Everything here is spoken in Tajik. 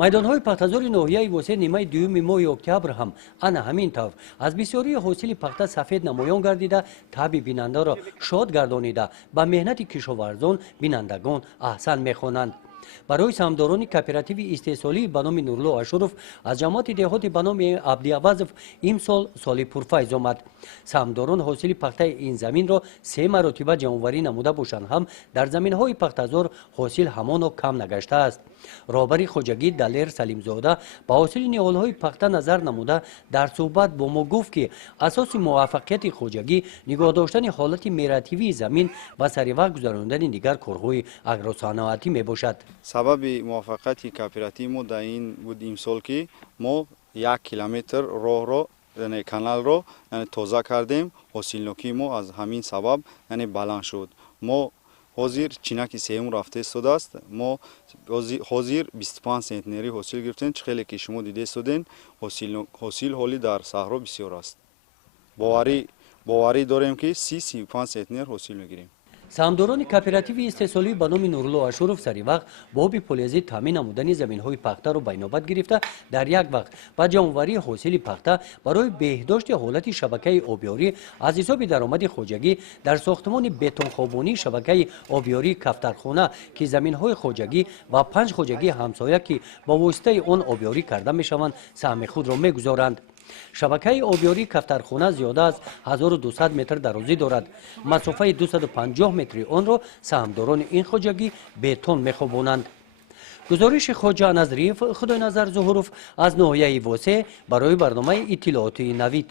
майдонҳои пахтазори ноҳияи восе нимаи дуюми моҳи октябр ҳам ана ҳамин тавр аз бисёрии ҳосили пахта сафед намоён гардида таби бинандаро шод гардонида ба меҳнати кишоварзон бинандагон аҳсан мехонанд. барои самдорони кооперативи истеҳсолии ба номи Нурло Ашуров аз ҷамоати деҳоти ба номи Абдиавазов имсол соли пурфайз омад. самдорон ҳосили пахтаи ин заминро 3 маротиба ҷамъоварӣ намуда бошанд ҳам дар заминҳои пахтазор ҳосил ҳамоно кам нагаштааст. роҳбари хоҷагӣ Далер Салимзода ба ҳосили ниҳолҳои пахта назар намуда дар суҳбат бо мо гуфт ки асоси муваффақияти хоҷагӣ нигоҳ доштани ҳолати меративии замин ва саривақт гузарондани дигар корҳои агросаноатӣ мебошад. сабаби муваффақияти кооперативи мо дар ин буд имсол ки мо 1 километр роҳро яъне каналро яъне тоза кардем. ҳосилнокии мо аз ҳамин сабаб яъне баланд шуд. мо ҳозир чинаки сеюм рафта истодааст. мо ҳозир 25 центнери ҳосил гирифтем. чихеле ки шумо дида истоден, ҳосил ҳоли дар саҳро бисёр аст. боварӣ дорем ки 30-35 центнер ҳосил мегирем. самдорони кооперативи истеҳсолӣ ба номи Нурло Ашуров саривақт бо оби полезӣ таъмин намудани заминҳои пахтаро ба инобат гирифта дар як вақт ба ҷамъоварии ҳосили пахта барои беҳдошти ҳолати шабакаи обёрӣ аз ҳисоби даромади хоҷагӣ дар сохтмони бетонхобонии шабакаи обёрии Кафтархона ки заминҳои хоҷагӣ ва 5 хоҷагии ҳамсоя ки ба воситаи он обёрӣ карда мешаванд саҳми худро мегузоранд. шабакаи обёрии Кафтархона зиёда аз 1200 метр дарозӣ дорад. масофаи 250 метри онро саҳмдорони ин хоҷагӣ бетон мехобонанд. гузориши хоҷа Назриев, Худойназар Зуҳуров аз ноҳияи Восе барои барномаи иттилооти Навид.